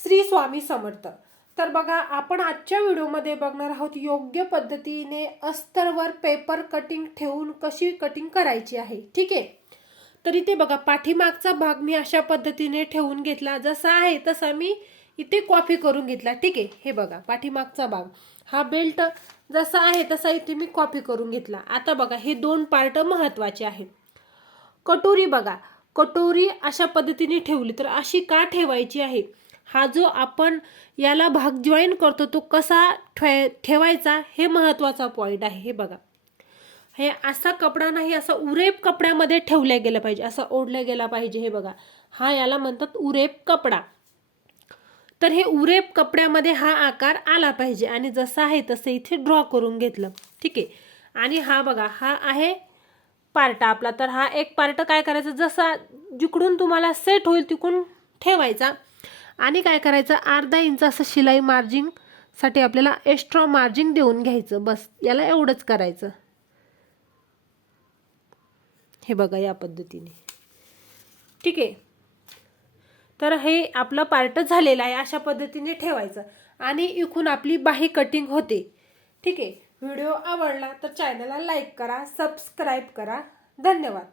श्री स्वामी समर्थ। तर बघा, आपण आजच्या व्हिडिओमध्ये बघणार आहोत योग्य पद्धतीने अस्तरवर पेपर कटिंग ठेवून कशी कटिंग करायची आहे। ठीक आहे, तर इथे बघा पाठीमागचा भाग मी अशा पद्धतीने ठेवून घेतला, जसा आहे तसा मी इथे कॉपी करून घेतला। ठीक आहे, हे बघा पाठीमागचा भाग, हा बेल्ट जसा आहे तसा इथे मी कॉपी करून घेतला। आता बघा, हे दोन पार्ट महत्त्वाचे आहेत। कटोरी बघा, कटोरी अशा पद्धतीने ठेवली तर अशी का ठेवायची आहे, हा जो आपण याला भाग जॉईन करतो तो कसा ठेवायचा हे महत्त्वाचा पॉइंट आहे। हे बघा, हे असा कपडा नाही, असा उरेप कपड्यामध्ये ठेवल्या गेला पाहिजे, असा ओढल्या गेला पाहिजे। हे बघा, हा याला म्हणतात उरेप कपडा। तर हे उरेप कपड्यामध्ये हा आकार आला पाहिजे आणि जसा आहे तसं इथे ड्रॉ करून घेतलं। ठीक आहे, आणि हा बघा, हा आहे पार्ट आपला। तर हा एक पार्ट काय करायचा, जसा जिकडून तुम्हाला सेट होईल तिकडून ठेवायचा आणि काय करायचं, अर्धा इंच असं शिलाई मार्जिंग साठी आपल्याला एक्स्ट्रा मार्जिंग देऊन घ्यायचं। बस याला एवढंच करायचं। हे बघा या पद्धतीने। ठीक आहे, तर हे आपलं पार्ट झालेलं आहे, अशा पद्धतीने ठेवायचं आणि इकडून आपली बाही कटिंग होते। ठीक आहे, व्हिडिओ आवडला तर चॅनलला लाईक करा, सबस्क्राईब करा। धन्यवाद।